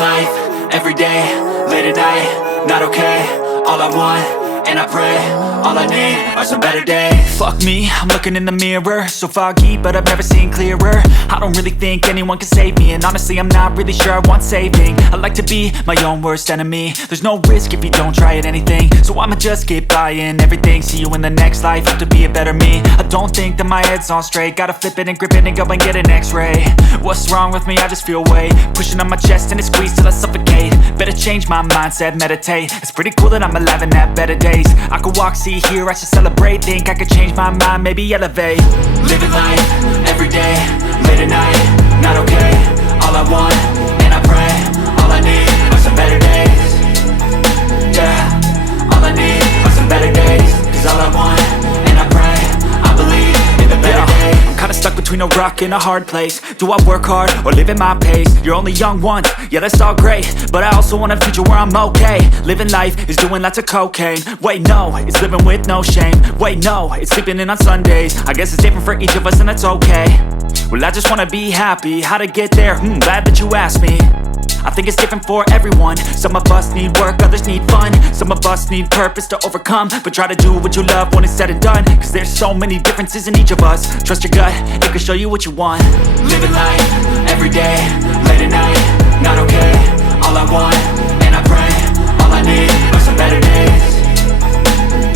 life, everyday, late at night, not okay. All I want, and I pray, all I need are some better days. Fuck me, I'm looking in the mirror, so foggy, but I've never seen clearer. I don't really think anyone can save me, and honestly I'm not really sure I want saving. I like to be my own worst enemy. There's no risk if you don't try at anything, so I'ma just keep buying everything. See you in the next life, have to be a better me. I don't think that my head's on straight, gotta flip it and grip it and go and get an x-ray. What's wrong with me? I just feel weight pushing on my chest and it squeezes till I suffocate. Better change my mindset, meditate. It's pretty cool that I'm alive and have better days. I could walk, see, hear, I should celebrate. Think I could change my mind, maybe elevate. Living life, everyday, late at night, not okay. All I want, and I pray, all I need are some better days. Yeah, all I need are some better days. Cause all I want, and I pray, I believe in the better days. I'm kinda stuck between a rock and a hard place. Do I work hard or live at my pace? You're only young once, yeah that's all great, but I also want a future where I'm okay. Living life is doing lots of cocaine. Wait no, it's living with no shame. Wait no, it's sleeping in on Sundays. I guess it's different for each of us and that's okay. Well I just wanna be happy, how to get there? Glad that you asked me. I think it's different for everyone. Some of us need work, others need fun. Some of us need purpose to overcome. But try to do what you love when it's said and done. Cause there's so many differences in each of us. Trust your gut, it can show you what you want. Living life, everyday, late at night, not okay. All I want, and I pray, all I need are some better days.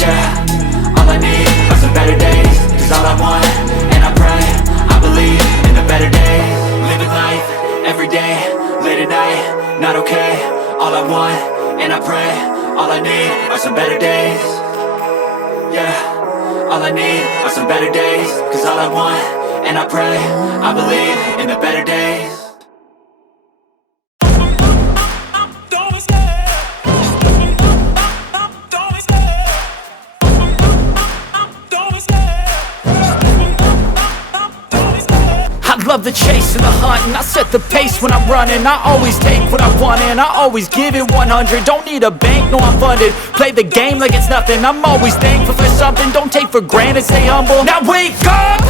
Yeah, all I need are some better days. Cause all I want, and I pray, I believe in the better days. Living life, everyday, late at night, not okay. All I want, and I pray, all I need are some better days. Yeah, all I need are some better days. Cause all I want, and I pray, I believe in the better days. Love the chase and the hunt, and I set the pace when I'm running. I always take what I want and I always give it 100. Don't need a bank, no I'm funded. Play the game like it's nothing. I'm always thankful for something. Don't take for granted, stay humble. Now wake up!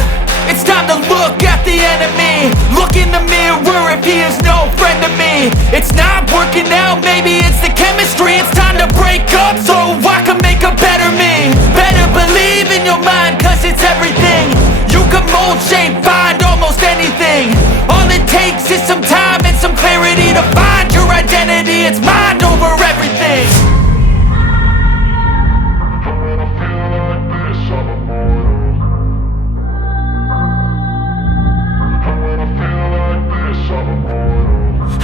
It's time to look at the enemy. Look in the mirror if he is no friend to me. It's not working out, maybe it's the chemistry. It's time to break up so I can make a better me. Better believe in your mind, cause it's everything. You can mold, shape, find almost anything. All it takes is some time and some clarity to find your identity. It's mind over everything.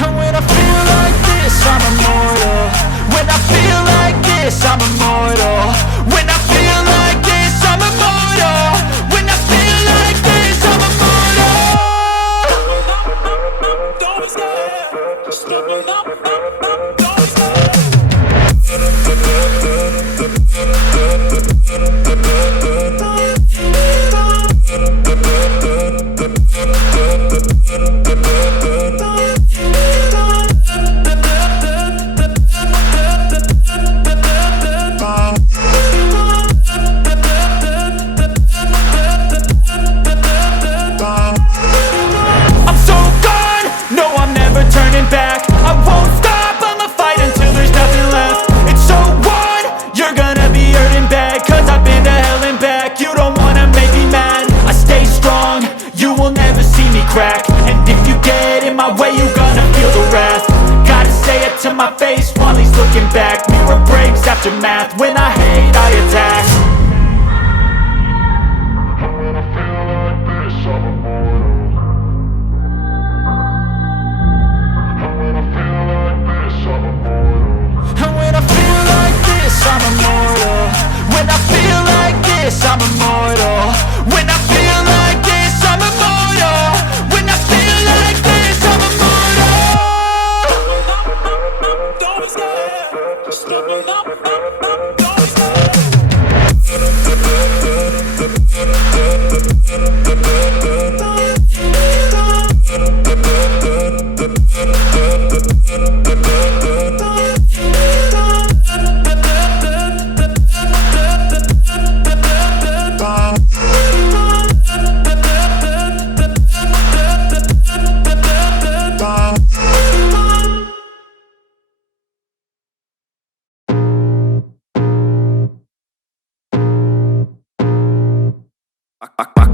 And when I feel like this, I'm immortal. When I feel like this, I'm immortal. When I feel like this, I'm immortal. When I feel like this, I'm immortal. Don't be scared, just level up. Don't be scared. Crack. And if you get in my way, you gonna feel the wrath. Gotta say it to my face while he's looking back. Mirror breaks after math. When I hate, I attack. When I feel like this, I'm immortal. When I feel like this, I'm immortal. And when I feel like this, I'm immortal. When I feel like this, I'm immortal. When I feel like this, I'm immortal. When I feel like this, I'm immortal. Don't be scared, just level up. Don't be scared.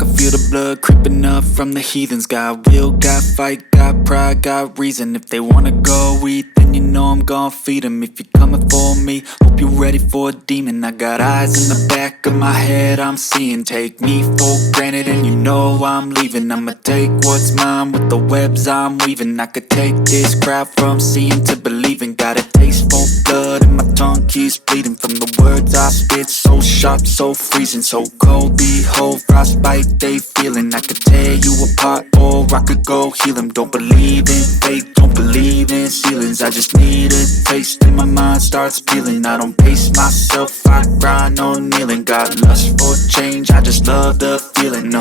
can feel the blood creeping up from the heathens. Got will, got fight, got pride, got reason. If they wanna go eat, then you know I'm gon' feed them. If you're coming for me, hope you're ready for a demon. I got eyes in the back of my head, I'm seeing. Take me for granted and you know I'm leaving. I'ma take what's mine with the webs I'm weaving. I could take this crowd from seeing to believing. Got a taste for blood and my tongue keeps bleeding from the words I spit. So sharp, so freezing, so cold. Behold, frostbite they feeling. I could tear you apart or I could go heal them. Don't believe in fate, don't believe in ceilings. I just need a taste and my mind starts peeling. I don't pace myself, I grind on kneeling. Got lust for change, I just love the feeling.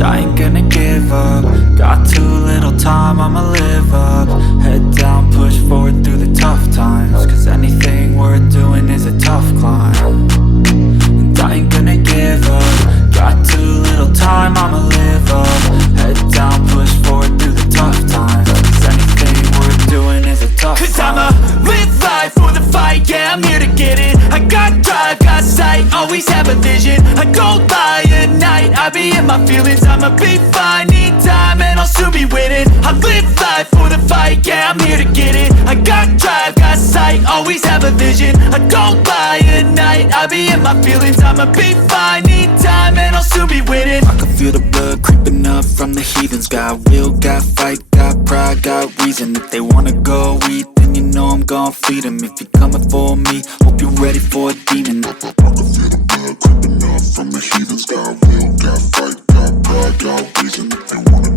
I ain't gonna give up. Got too little time, I'ma live up. Head down, push forward through the tough times. Cause anything worth doing is a tough climb. And I ain't gonna give up. Got too little time, I'ma live up. Head down, push forward through the tough times. Cause anything worth doing is a tough climb. Cause I'ma live life for the fight, yeah, I'm here to get it. I got drive, got sight, always have a vision. I don't lie at night, I be in my feelings. I'ma be fine, need time and I'll soon be winning. I live life for the fight, yeah, I'm here to get it. I got drive, got sight, always have a vision. I don't lie at night, I be in my feelings. I'ma be fine, need time and I'll soon be winning. I can feel the blood creeping up from the heathens. Got will, got fight, got pride, got reason. If they wanna go eat, then you know I'm gon' feed them. If you're coming for me, hope you're ready for a demon. I can feel the blood creeping up from the heathens. Got will, got fight, got pride, got reason. If they wanna